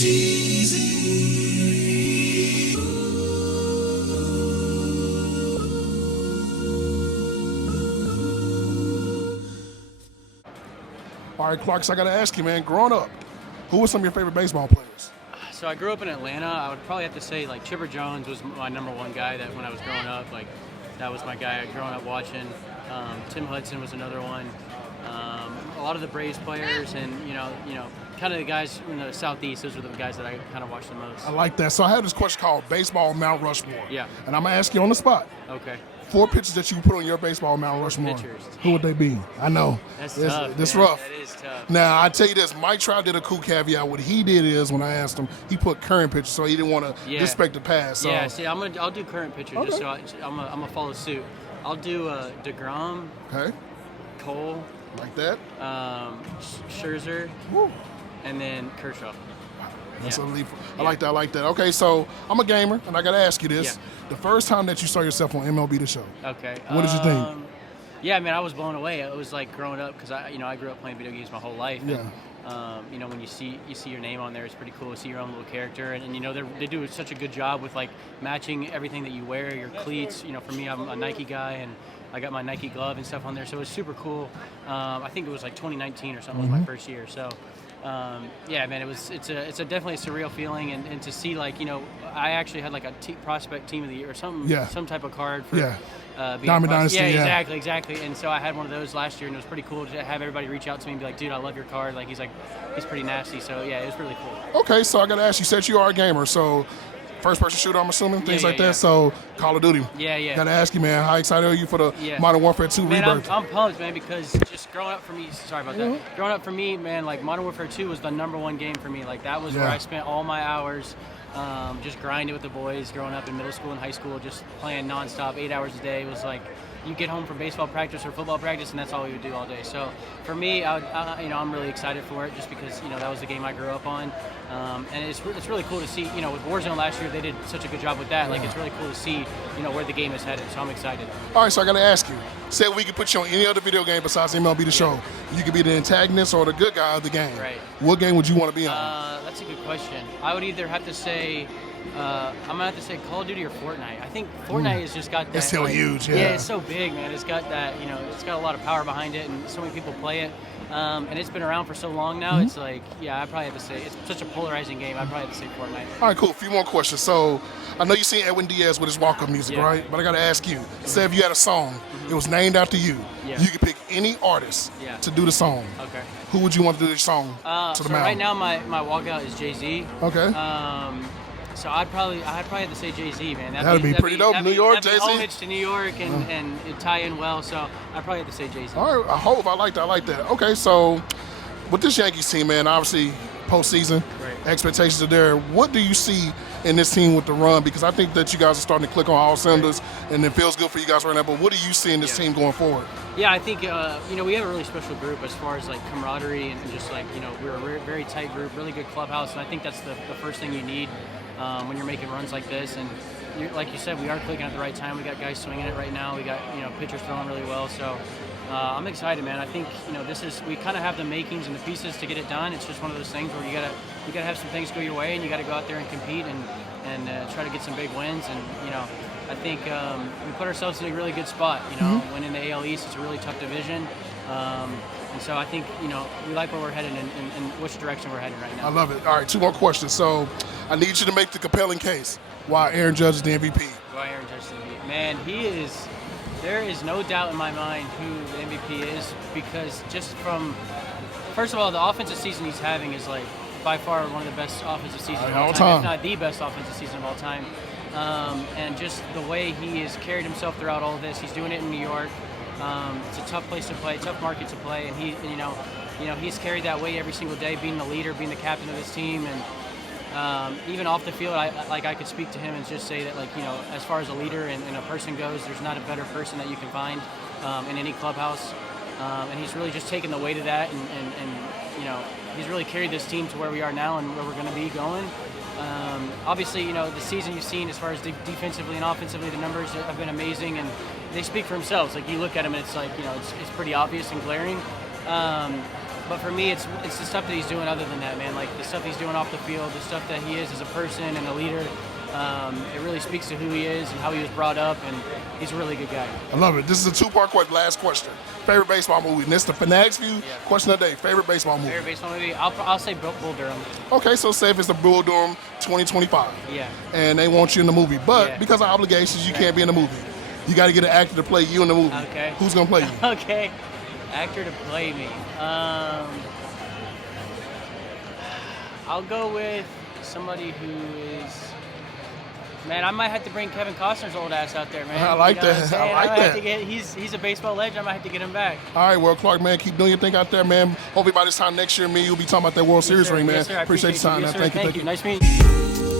All right, Clarke, so I got to ask you, man, growing up, who were some of your favorite baseball players? So I grew up in Atlanta. I would probably have to say, like, Chipper Jones was my number one guy that when I was growing up, like, that was my guy growing up watching. Tim Hudson was another one. A lot of the Braves players and, you know, kind of the guys in the Southeast, those were the guys that I kind of watched the most. I like that. So I have this question called Baseball Mount Rushmore. Yeah. And I'm going to ask you on the spot. Okay. 4 pitchers that you put on your Baseball Mount Rushmore. Pitchers. Who would they be? I know. That's tough. That's man. rough. That is tough. Now, I tell you this, Mike Trout did a cool caveat. What he did is, when I asked him, he put current pitchers, so he didn't want to disrespect the past. So. Yeah, see, I'll do current pitchers just so I'm gonna follow suit. I'll do DeGrom. Okay. Cole. Like that. Scherzer. Woo. And then Kershaw. That's a leap. I like that. I like that. Okay, so I'm a gamer, and I got to ask you this. Yeah. The first time that you saw yourself on MLB The Show. Okay. What did you think? Yeah, man, I was blown away. It was like growing up because I grew up playing video games my whole life. Yeah. And, when you see your name on there, it's pretty cool to see your own little character. And they do such a good job with like matching everything that you wear, your cleats. For me, I'm a Nike guy, and I got my Nike glove and stuff on there, so it was super cool. I think it was like 2019 or something was my first year. So. Yeah, man, it's definitely a surreal feeling, and to see I actually had like a prospect team of the year or something, some type of card for being Diamond Dynasty. Yeah, exactly. And so I had one of those last year, and it was pretty cool to have everybody reach out to me and be like, dude, I love your card. Like he's pretty nasty. So yeah, it was really cool. Okay, so I got to ask you, said you are a gamer, so first person shooter, I'm assuming, things like that. So Call of Duty. Yeah. Got to ask you, man, how excited are you for the Modern Warfare 2 rebirth? I'm pumped, man, because just growing up for me, sorry about that. Growing up for me, man, like Modern Warfare 2 was the #1 game for me. Like that was where I spent all my hours just grinding with the boys growing up in middle school and high school, just playing nonstop, 8 hours a day. It was like you get home from baseball practice or football practice, and that's all we would do all day. So for me, I'm really excited for it just because that was the game I grew up on, and it's really cool to see. With Warzone last year, they did such a good job with that. Like it's really cool to see where the game is headed. So I'm excited. All right, so I got to ask you. Say we could put you on any other video game besides MLB The Show. You could be the antagonist or the good guy of the game. Right. What game would you want to be on? That's a good question. I would either have to say. I'm gonna have to say Call of Duty or Fortnite. I think Fortnite has just got that. It's still huge, Yeah, it's so big, man. It's got that, it's got a lot of power behind it, and so many people play it. And it's been around for so long now. It's like, I'd probably have to say it's such a polarizing game. I'd probably have to say Fortnite. All right, cool. A few more questions. So I know you've seen Edwin Diaz with his walk-up music, right? But I got to ask you. Say if you had a song, it was named after you. Yeah. You could pick any artist to do the song. Okay. Who would you want to do this song to the so mound? right now my walkout is Jay-Z. Okay. So I'd probably have to say Jay-Z, man. That'd be pretty dope. New York, Jay-Z. Homage to New York and it tie in well. So I'd probably have to say Jay-Z. All right. I like that. Okay, so with this Yankees team, man, obviously postseason, expectations are there. What do you see in this team with the run? Because I think that you guys are starting to click on all cylinders, and it feels good for you guys right now. But what do you see in this team going forward? Yeah, I think we have a really special group as far as like camaraderie and just like we're a very tight group, really good clubhouse, and I think that's the first thing you need when you're making runs like this. And like you said, we are clicking at the right time. We got guys swinging it right now. We got pitchers throwing really well. So I'm excited, man. I think we kind of have the makings and the pieces to get it done. It's just one of those things where you gotta have some things go your way, and you got to go out there and compete and try to get some big wins. And I think we put ourselves in a really good spot. Winning the AL East, it's a really tough division. And so I think, we like where we're headed and which direction we're heading right now. I love it. All right, 2 more questions. So I need you to make the compelling case why Aaron Judge is the MVP. Why Aaron Judge is the MVP? Man, there is no doubt in my mind who the MVP is, because just from, first of all, the offensive season he's having is like by far one of the best offensive seasons of all time, if not the best offensive season of all time. And just the way he has carried himself throughout all of this, he's doing it in New York. It's a tough place to play, tough market to play, and he's carried that way every single day, being the leader, being the captain of this team, and even off the field, I could speak to him and just say that as far as a leader and a person goes, there's not a better person that you can find in any clubhouse, and he's really just taken the weight of that, and he's really carried this team to where we are now and where we're going to be going. Obviously, the season you've seen as far as defensively and offensively, the numbers have been amazing, and they speak for themselves. Like, you look at them and it's like, it's pretty obvious and glaring. But for me, it's the stuff that he's doing other than that, man. Like the stuff he's doing off the field, the stuff that he is as a person and a leader. It really speaks to who he is and how he was brought up, and he's a really good guy. I love it. This is a two-part question. Last question. Favorite baseball movie? And this is the Fanatics View question of the day. Favorite baseball movie? Favorite baseball movie? I'll say Bull Durham. Okay, so say if it's the Bull Durham 2025. Yeah. And they want you in the movie. But because of obligations, you can't be in the movie. You got to get an actor to play you in the movie. Okay. Who's going to play you? Okay. Actor to play me. I'll go with somebody who is... Man, I might have to bring Kevin Costner's old ass out there, man. I like that. I like that. He's a baseball legend. I might have to get him back. All right, well, Clarke, man, keep doing your thing out there, man. Hopefully by this time next year, me, you'll be talking about that World Series ring, man. Yes, sir. I appreciate your time, you. man. Yes, Thank you. Nice meeting you.